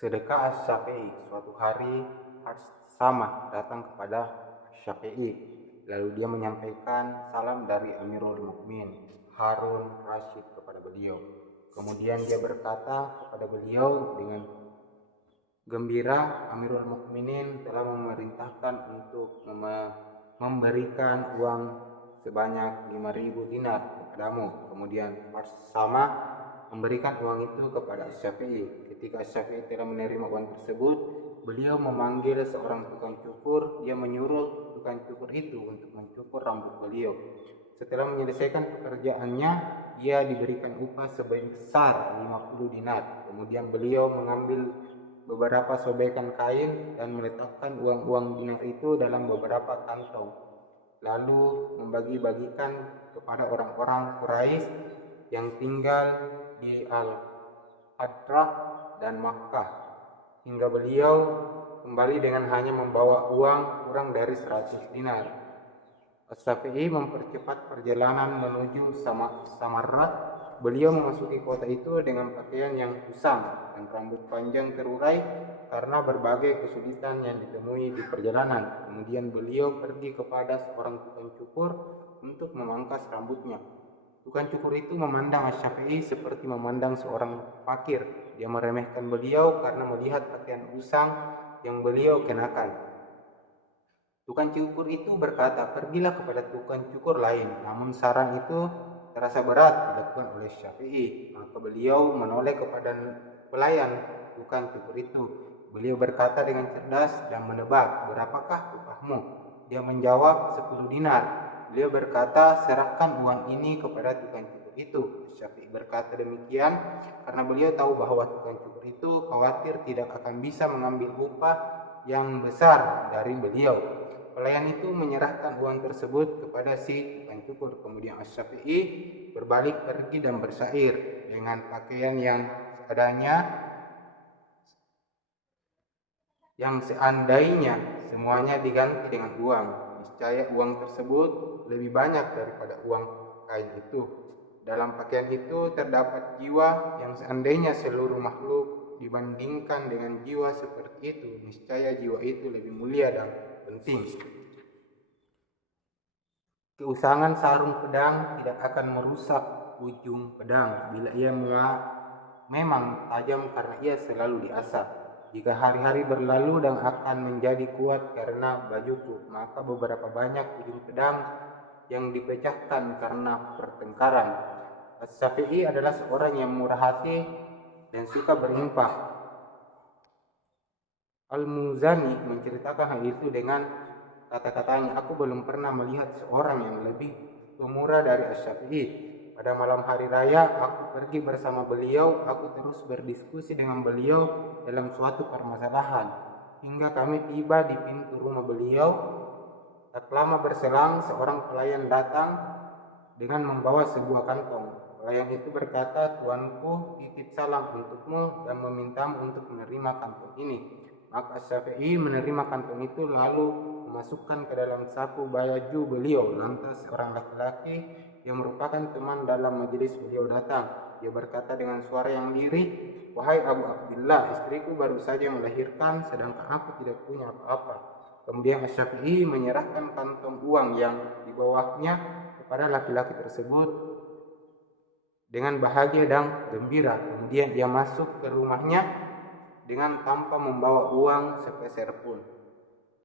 Sedekah Asy-Syafi'i. Suatu hari Harsamah datang kepada Syafi'i, lalu dia menyampaikan salam dari Amirul Mukminin Harun Rasyid kepada beliau. Kemudian dia berkata kepada beliau dengan gembira, Amirul Mukminin telah memerintahkan untuk memberikan uang sebanyak 5.000 dinar kepadamu. Kemudian Harsamah memberikan uang itu kepada Syafi'i. Ketika Syafi'i telah menerima uang tersebut, beliau memanggil seorang tukang cukur. Dia menyuruh tukang cukur itu untuk mencukur rambut beliau. Setelah menyelesaikan pekerjaannya, ia diberikan upah sebesar 50 dinar. Kemudian beliau mengambil beberapa sobekan kain dan meletakkan uang-uang dinar itu dalam beberapa kantong, lalu membagi-bagikan kepada orang-orang Quraisy yang tinggal di Al-Hadrah dan Makkah, hingga beliau kembali dengan hanya membawa uang kurang dari 100 dinar. Asy-Syafi'i mempercepat perjalanan menuju Samarra. Beliau memasuki kota itu dengan pakaian yang usang dan rambut panjang terurai karena berbagai kesulitan yang ditemui di perjalanan. Kemudian beliau pergi kepada seorang tukang cukur untuk memangkas rambutnya. Tukang cukur itu memandang Asy-Syafi'i seperti memandang seorang fakir. Dia meremehkan beliau karena melihat pakaian usang yang beliau kenakan. Tukang cukur itu berkata, "Pergilah kepada tukang cukur lain." Namun saran itu terasa berat dilakukan oleh Syafi'i. Maka beliau menoleh kepada pelayan tukang cukur itu. Beliau berkata dengan cerdas dan menebak, "Berapakah upahmu?" Dia menjawab, 10 dinar. Beliau berkata, "Serahkan uang ini kepada tukang cukur itu." Syafi'i berkata demikian karena beliau tahu bahwa tukang cukur itu khawatir tidak akan bisa mengambil upah yang besar dari beliau. Pelayan itu menyerahkan uang tersebut kepada si tukang cukur. Kemudian Asy-Syafi'i berbalik pergi dan bersyair dengan pakaian yang seadanya, yang seandainya semuanya diganti dengan uang, niscaya uang tersebut lebih banyak daripada uang kain itu. Dalam pakaian itu terdapat jiwa yang seandainya seluruh makhluk dibandingkan dengan jiwa seperti itu, niscaya jiwa itu lebih mulia dan penting. Keusangan sarung pedang tidak akan merusak ujung pedang bila ia memang tajam karena ia selalu diasah. Jika hari-hari berlalu dan akan menjadi kuat karena bajuku, maka beberapa banyak ujung pedang yang dipecahkan karena pertengkaran. Asy-Syafi'i adalah seorang yang murah hati dan suka berinfak. Al-Muzani menceritakan hal itu dengan kata-katanya, "Aku belum pernah melihat seorang yang lebih pemurah dari Asy-Syafi'i. Pada malam hari raya, aku pergi bersama beliau. Aku terus berdiskusi dengan beliau dalam suatu permasalahan, hingga kami tiba di pintu rumah beliau. Tak lama berselang, seorang pelayan datang dengan membawa sebuah kantong. Pelayan itu berkata, 'Tuanku titip salam untukmu dan memintamu untuk menerima kantong ini.' Maka Asy-Syafi'i menerima kantong itu lalu memasukkan ke dalam saku baju beliau. Lantas seorang laki-laki yang merupakan teman dalam majelis beliau datang. Dia berkata dengan suara yang lirih, 'Wahai Abu Abdillah, istriku baru saja melahirkan sedangkan aku tidak punya apa-apa.' Kemudian Asy-Syafi'i menyerahkan kantong uang yang dibawanya kepada laki-laki tersebut dengan bahagia dan gembira. Kemudian dia masuk ke rumahnya dengan tanpa membawa uang sepeser pun.